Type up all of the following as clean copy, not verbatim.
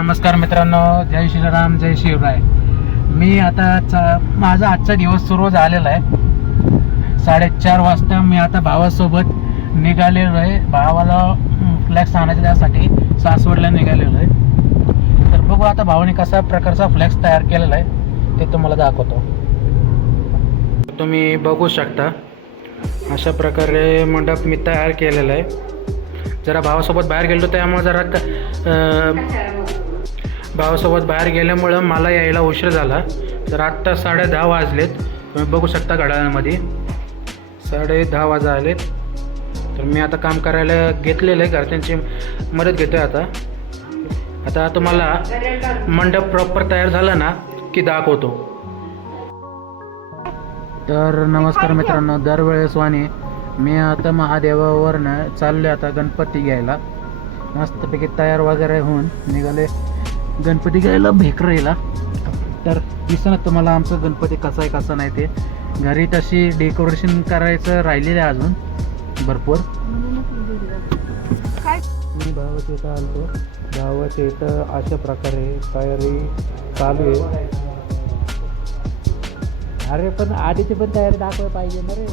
नमस्कार मित्रांनो, जय श्रीराम, जय शिवराय. मी आता माझा आजचा दिवस सुरू झालेला आहे. 4:30 वाजता मी आता भावासोबत निघालेलो आहे. भावाला फ्लॅक्स आणायचा त्यासाठी सासवडला निघालेलो आहे. तर बघू आता भावाने कसा प्रकारचा फ्लॅक्स तयार केलेला आहे ते तुम्हाला दाखवतो. तुम्ही बघू शकता अशा प्रकारे मंडप मी तयार केलेला आहे. जरा भावासोबत बाहेर गेलो त्यामुळे भावासोबत बाहेर गेल्यामुळं मला यायला उशीर झाला. तर आत्ता 10:30 वाजलेत. तुम्ही बघू शकता घड्याळामध्ये 10:30 वाजा आलेत. तर मी आता काम करायला घेतलेलं आहे, घरच्यांची मदत घेतो आहे. आता तुम्हाला मंडप प्रॉपर तयार झाला ना की दाखवतो. तर नमस्कार मित्रांनो, दरवेळेस वाणी मी आता महादेवावरनं चालले आता गणपती घ्यायला. मस्तपैकी तयार वगैरे होऊन निघाले गणपती घ्यायला भेकरायला. तर दिसतं तुम्हाला आमचं गणपती कसा आहे कसा नाही ते. घरी तशी डेकोरेशन करायचं राहिलेलं आहे अजून भरपूर. मी भावाच्या इथं आलो. भावाच्या इथं अशा प्रकारे तयारी चालू आहे. अरे पण आधीची पण तयारी दाखवायला पाहिजे ना रे.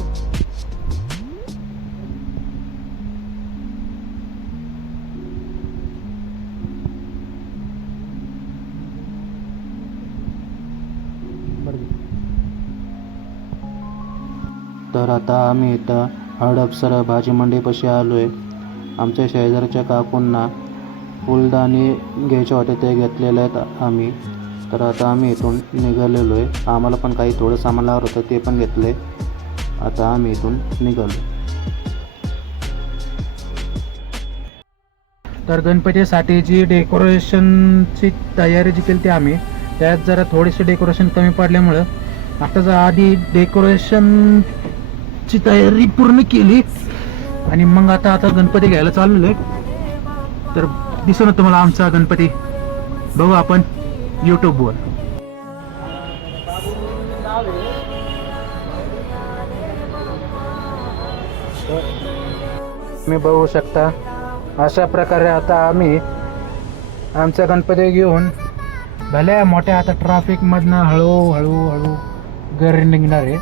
तर आता आम्ही इथं हडपसर भाजी मंडईपाशी आलो आहे. आमच्या शेजारच्या काकूंना फुलदाणी घ्यायचे होते ते घेतलेले आहेत आम्ही. तर आता आम्ही इथून निघालेलो आहे. आम्हाला पण काही थोडं सामान लागलं होतं ते पण घेतले. आता आम्ही इथून निघालो. तर गणपतीसाठी जी डेकोरेशनची तयारी जी केली ती आम्ही त्यात जरा थोडीशी डेकोरेशन कमी पडल्यामुळं आता आधी डेकोरेशनची तयारी पूर्ण केली आणि मग आता गणपती घ्यायला चाललेलो आहे. तर दिसू ना तुम्हाला आमचा गणपती. बघू आपण यूट्यूबवर. तुम्ही बघू शकता अशा प्रकारे आता आम्ही आमचा गणपती घेऊन भल्या मोठ्या आता ट्रॅफिकमधनं हळूहळू घरी निघणार आहे.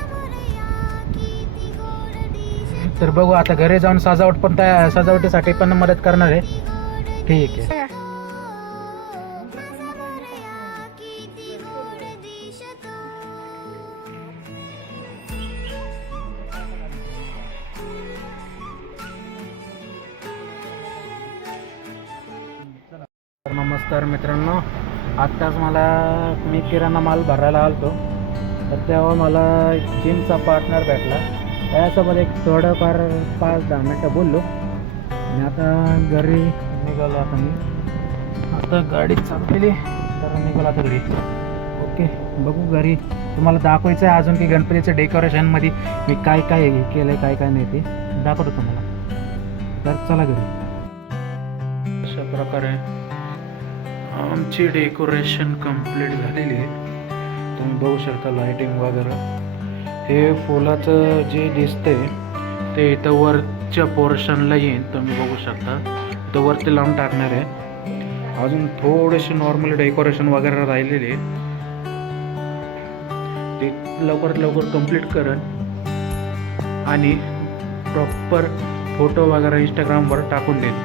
तर बघू आता घरी जाऊन सजावटीसाठी पण मदत करणार आहे. ठीक आहे. नमस्कार मित्रांनो, आत्ताच मी किराणा माल भरायला आलतो. तर तेव्हा मला जिमचा पार्टनर भेटला. त्यासोबत एक थोडंफार 5-10 मिनटं बोललो आणि आता घरी निघालो. आता गाडी चाललेली तर निघालो आता घरी. ओके, बघू घरी तुम्हाला दाखवायचं आहे अजून की गणपतीच्या डेकोरेशनमध्ये मी काय काय केलं आहे काय नाही ते दाखवतो तुम्हाला. तर चला घरी. अशा प्रकारे आमची डेकोरेशन कंप्लीट झालेली आहे. तुम्ही बघू शकता लाइटिंग वगैरे. हे फुलाचं जे दिसतंय ते इथं वरच्या पोर्शनला येईल. तुम्ही बघू शकता इथं वरती लावून टाकणार आहे. अजून थोडेसे नॉर्मल डेकोरेशन वगैरे राहिलेले ते लवकरात लवकर कंप्लीट करेन आणि प्रॉपर फोटो वगैरे इंस्टाग्रामवर टाकून देईन.